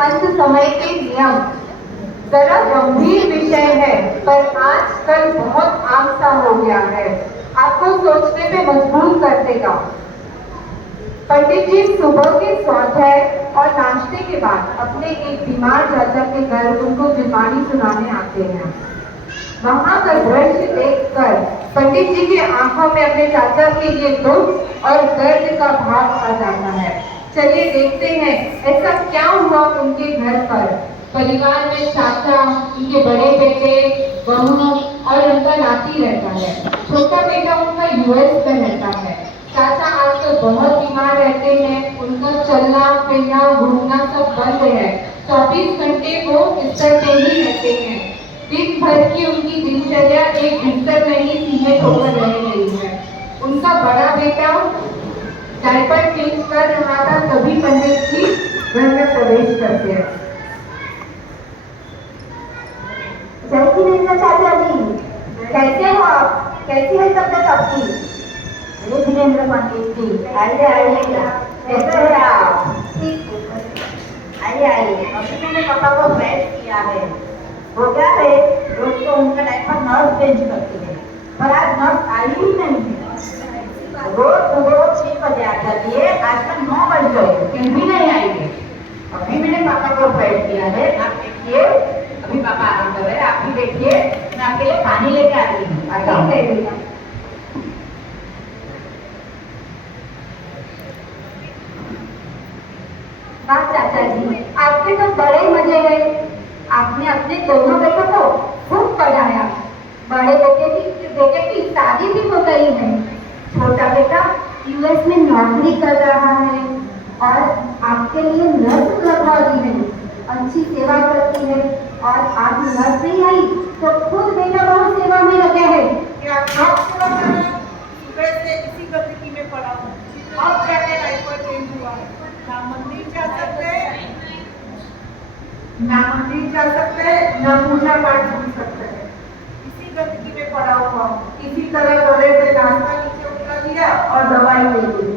अंत समय के नियम। जरा गंभीर विषय है, पर आजकल बहुत आम सा हो गया है, आपको सोचने पे मजबूर कर देगा। पंडित जी सुबह के स्वाध्याय और नाश्ते के बाद अपने एक बीमार चाचा के घर उनको जीवनी सुनाने आते हैं। वहां का दृश्य देखकर पंडित जी के आंखों में अपने चाचा के लिए दुख और दर्द का भाव आ जाता है। चलिए देखते हैं ऐसा क्या हुआ उनके घर पर। परिवार में चाचा, उनके बड़े बेटे, बहू और उनका नाती रहता है। छोटा बेटा उनका यूएस में रहता है। चाचा आजकल बहुत बीमार रहते हैं, उनका चलना फिरना घूमना सब बंद है। 24 घंटे वो बिस्तर पे ही रहते हैं। दिन भर की उनकी दिनचर्या एक बिस्तर में ही सीमित होकर रह गई है। उनका बड़ा बेटा डायपर चेंज कर रहा था, तभी पंडित जी घर में प्रवेश करते हैं। जय श्री कृष्ण चाचा जी, कैसे हो आप? कैसी है तबियत आपकी? अरे वीरेंद्र पंडित जी, आइए आइए, कैसे है आप? आइए आइए। अभी मैंने पापा को ब्रश किया है। हो गया है, रोज तो उनका डायपर नर्स चेंज करती है, पर आज नर्स आई ही नहीं है। रोज सुबह 6 बजे आ जाती है, आजकल 9 बज गए, फिर भी नहीं आई है। अभी मैंने पापा को ब्रश किया है, आप देखिए, अभी पापा आराम कर रहे हैं, आप भी देखिए, मैं आपके लिए पानी लेके आ रही हूँ। वाह चाचा जी, आपके तो बड़े मजे हैं। आपने अपने दोनों बेटों को खूब पढ़ाया। बड़े बेटे की शादी भी हो गई है। छोटा बेटा यूएस में नौकरी कर रहा है और आपके लिए नर्स लगवा दी है, अच्छी सेवा करती है। और आज नर्स नहीं आई तो खुद बेटा बहुत सेवा में लगे है। क्या आप सेवा कर रहे हो? सुबह से इसी गंदगी में पड़ा हूँ। अब जाके डायपर चेंज हुआ है। ना मंदिर जा सकते, ना पूजा पाठ सुन सकते हैं। इसी गंदगी में पड़ा हुआ हूँ। किसी तरह गले से नाश्ता नीचे उतर दिया और दवाई ले ली।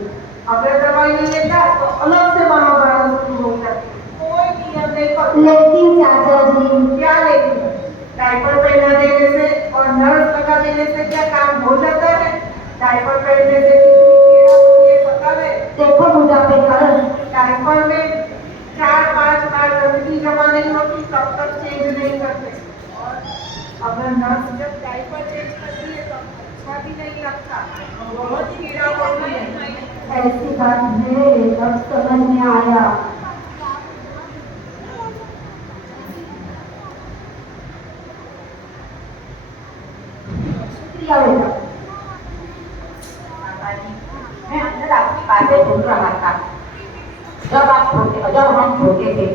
अगर दवाई नहीं लेता तो अलग से महाभारत शुरू हो जाती। कोई नियम नहीं पर। लेकिन चाचा जी, क्या लेकिन? डायपर पहना देने से और नर्स लगा देने से क्या काम हो जाता है? डायपर पहनने से कीड़ा होती है, पता है? देखो बुढ़ापे पर डायपर में 4-5 बार गंदगी जमा नहीं होती, तब तक चेंज नहीं करते। और अगर नर्स जब डायपर चेंज करती है तो अच्छा भी नहीं लगता, बहुत कीड़ा होती है। ऐसी बात है, अब समझ में आया। शुक्रिया बेटा। मैं अंदर आपकी बातें सुन रहा था। जब हम छोटे थे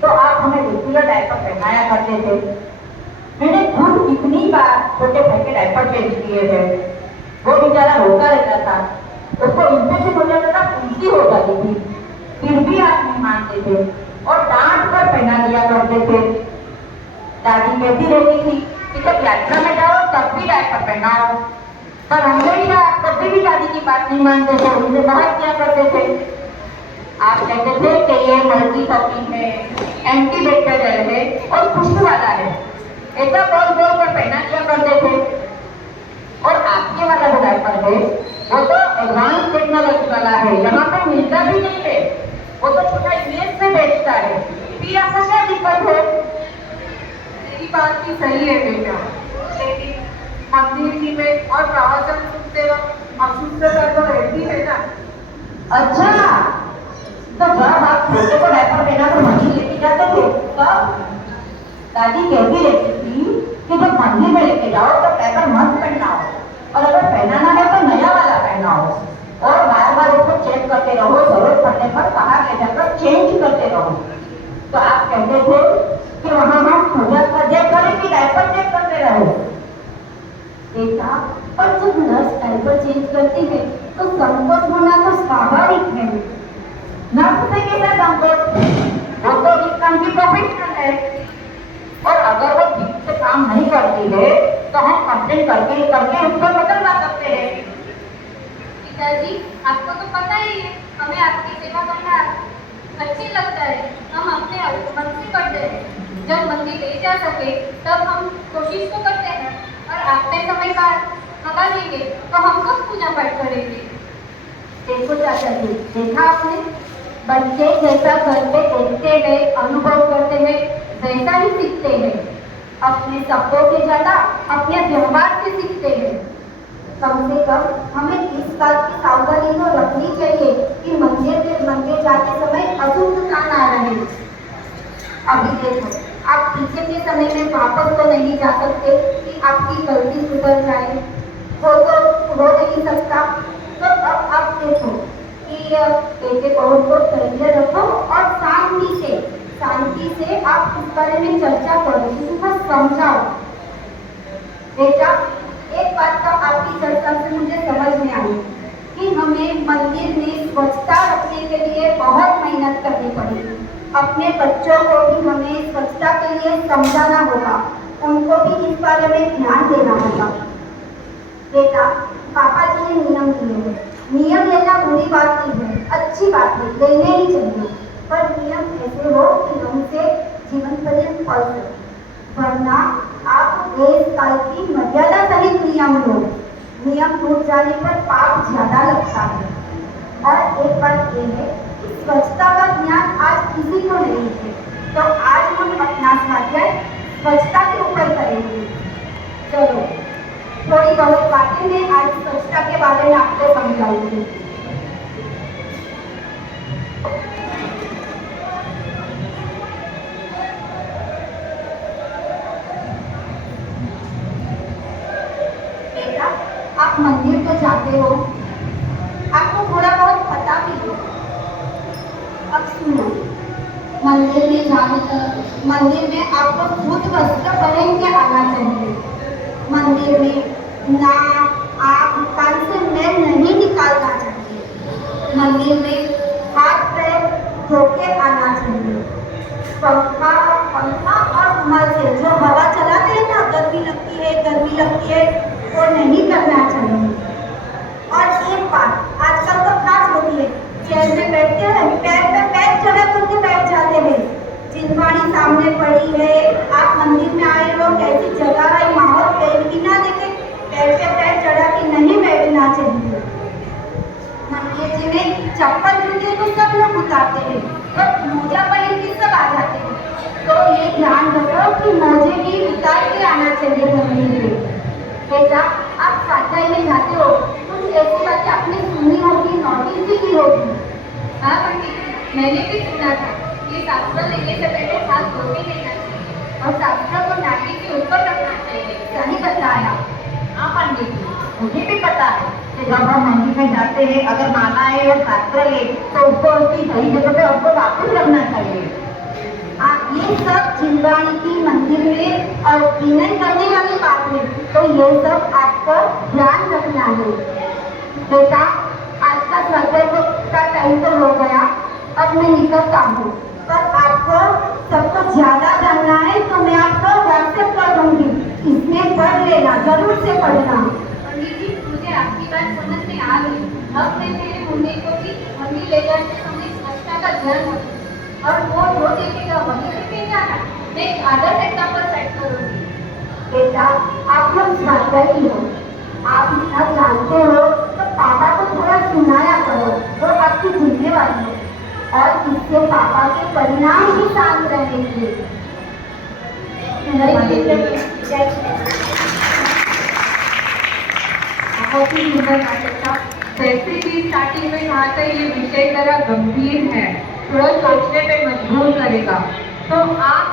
तो आप हमें रेगुलर डायपर पहनाया करते थे। मैंने खुद कितनी बार छोटे भाई के डायपर चेंज किए हैं। वो बेचारा रोता रहता था, उसको इन्फेक्शन हो जाता था, उल्टी हो जाती थी, फिर भी आप नहीं मानते थे और डांट कर पहना दिया करते थे। दादी कहती रहती थी कि जब यात्रा में जाओ तब भी डायपर पहनाओ, पर हम लोग कभी भी दादी की बात नहीं मानते थे, उनसे बात क्या करते थे। आप कहते थे कि ये मल्टी पॉकिंग है, एंटीबैक्टीरियल है और खुशबू वाला है, ऐसा बोल बोल कर पहना दिया करते थे। और आपके वाला जो डायपर है वो तो एडवांस टेक्नोलॉजी वाला है, यहाँ पे मिलता भी नहीं है, वो तो छोटा यूएस से बेचता है, फिर आपको क्या दिक्कत है? मेरी बात भी सही है बेटा, लेकिन मंदिर में और प्रवचन सुनते वक्त अशुद्धता तो रहती है ना। अच्छा, तो जब आप छोटे को डायपर पहना कर मंदिर लेके जाते थे तब दादी कहती रहती थी कि जब मंदिर में लेके जाओ तो डायपर मत पहनाओ, और अगर पहनाना है तो नया वाला पहनाओ, और बार बार उसको चेक करते रहो, जरूरत पड़ने पर बाहर ले जाकर चेंज करते रहो। तो आप कहते थे कि वहां हम पूजा कर करें कि डायपर चेक करते रहो। बेटा, पर जब नर्स डायपर चेंज करती है तो संकोच होना तो स्वाभाविक है। नर्स से कैसा संकोच? वो तो इस काम की प्रोफेशनल है, और अगर वो ठीक से काम नहीं करती है तो हम कंप्लेन करके उसको बदलवा सकते हैं। पिताजी, आपको तो पता ही है, हमें आपकी सेवा करना अच्छी लगता है। हम अपने कोशिश तो करते हैं और अपने समय का लगा देंगे तो हम कब पूजा पाठ करेंगे। देखो चाचा जी, देखा आपने, बच्चे जैसा घर पे देखते हैं, अनुभव करते हैं, वैसा ही सीखते हैं। अपने शब्दों से ज्यादा अपने व्यवहार से सीखते हैं। कम से कम हमें इस बात की सावधानी तो रखनी चाहिए कि मंदिर जाते समय अशुद्ध ना रहे। अभी देखो, आप पीछे के समय में वापस तो नहीं जा सकते कि आपकी गलती सुधर जाए, वो तो हो नहीं सकता। तो अब आप देखो कि एक और को धैर्य रखो और शांति से आप इस बारे में चर्चा करो, किसी को समझाओ। बेटा, एक बात का आपकी चर्चा से मुझे समझ में आई कि हमें मंदिर में स्वच्छता रखने के लिए बहुत मेहनत करनी पड़ेगी। अपने बच्चों को भी हमें स्वच्छता के लिए समझाना होगा, उनको भी इस बारे में ध्यान देना होगा। बेटा, पापा जी ने नियम दिए हैं। नियम लेना बुरी बात नहीं है, अच्छी बात है, लेने ही चाहिए। पर नियम ऐसे हो कि हमसे जीवन पर्यंत फल सके, वरना आप देश काल की मर्यादा सहित नियम लो। नियम टूट जाने पर पाप ज्यादा लगता है। और एक बात ये है कि स्वच्छता का ज्ञान आज किसी को नहीं है, तो आज हम अपना स्वाध्याय स्वच्छता के ऊपर करेंगे। चलो, थोड़ी बहुत बातें मैं आज स्वच्छता के बारे में आपको समझाऊंगी। बेटा, आप मंदिर तो जाते हो, आपको थोड़ा बहुत पता भी है। अब सुनो, मंदिर में आपको शुद्ध वस्त्र पहन के आना चाहिए। मंदिर में नाक, आँख, कान से मैल नहीं निकालना चाहिए। मंदिर में हाथ पैर धो के आना चाहिए। पंखा और रुमाल से जो हवा चलाते हैं ना, गर्मी लगती है, वो नहीं करना चाहिए। और एक बात आजकल तो खास होती है, चेयर में बैठते हैं, पैर पे पैर चढ़ा करके बैठ जाते हैं। जिनवाणी सामने पड़ी है, आप मंदिर में आए हो, कैसी जगह है, माहौल पैर भी ना देखे, पैर पे पैर चढ़ा के नहीं बैठना चाहिए। मंदिर जी में चप्पल जूते तो सब लोग उतारते हैं, पर मोजा पहन के सब आ जाते हैं। तो ये ध्यान रखो कि मोजे भी उतार के आना चाहिए मंदिर में। बेटा, आप स्वाध्याय में जाते हो, कुछ ऐसी बातें आपने सुनी होगी, नोटिस भी की होगी। हाँ पंडित, मैंने भी सुना था कि शास्त्र लेने से पहले हाथ धो के लेना चाहिए और शास्त्र को नाभि के ऊपर रखना चाहिए। सही बताया। हाँ पंडित जी, मुझे भी पता है कि जब हम मंदिर में जाते हैं, अगर माना है और शास्त्र ले, तो उसको उसकी सही जगह पे हमको वापस रखना चाहिए। हाँ, ये सब जिनवाणी की मंदिर में और विनय करने वाली बात है, तो ये सब आपको ध्यान रखना है। बेटा, आज का स्वाध्याय का टाइम तो हो गया, अब मैं निकलता हूँ। पर आपको सबको ज्यादा जानना है तो मैं आपको व्हाट्सएप कर दूंगी, इसमें पढ़ लेना, जरूर से पढ़ना। पंडित जी, मुझे आपकी बात समझ में आ गई। अब मैं मेरे मुन्ने को भी मंदिर ले जाते समय स्वच्छता का ध्यान रखूंगी और वो जो देखेगा वही से जाना। मैं एक आदर्श एग्जाम्पल सेट करूंगी। बेटा, आप लोग स्वाध्यायी हो, आप इतना जानते हो तो पापा को थोड़ा सुनाया करो, वो आपकी जिम्मेवारी है। और इससे पापा के परिणाम भी शांत रहेंगे। बहुत ही सुंदर नाटक था। जैसे कि स्टार्टिंग में कहा था, ये विषय जरा गंभीर है, थोड़ा सोचने पे मजबूर करेगा। तो आप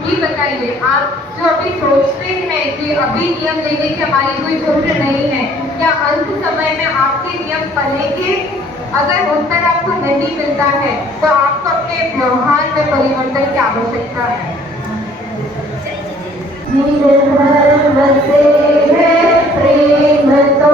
ही बताइए, आप जो अभी सोच रहे हैं कि अभी नियम लेने की हमारी कोई जरूरत नहीं है, क्या अंत समय में आपके नियम पलेंगे? अगर उत्तर आपको नहीं मिलता है तो आपको अपने व्यवहार में परिवर्तन की आवश्यकता है। प्रेम तो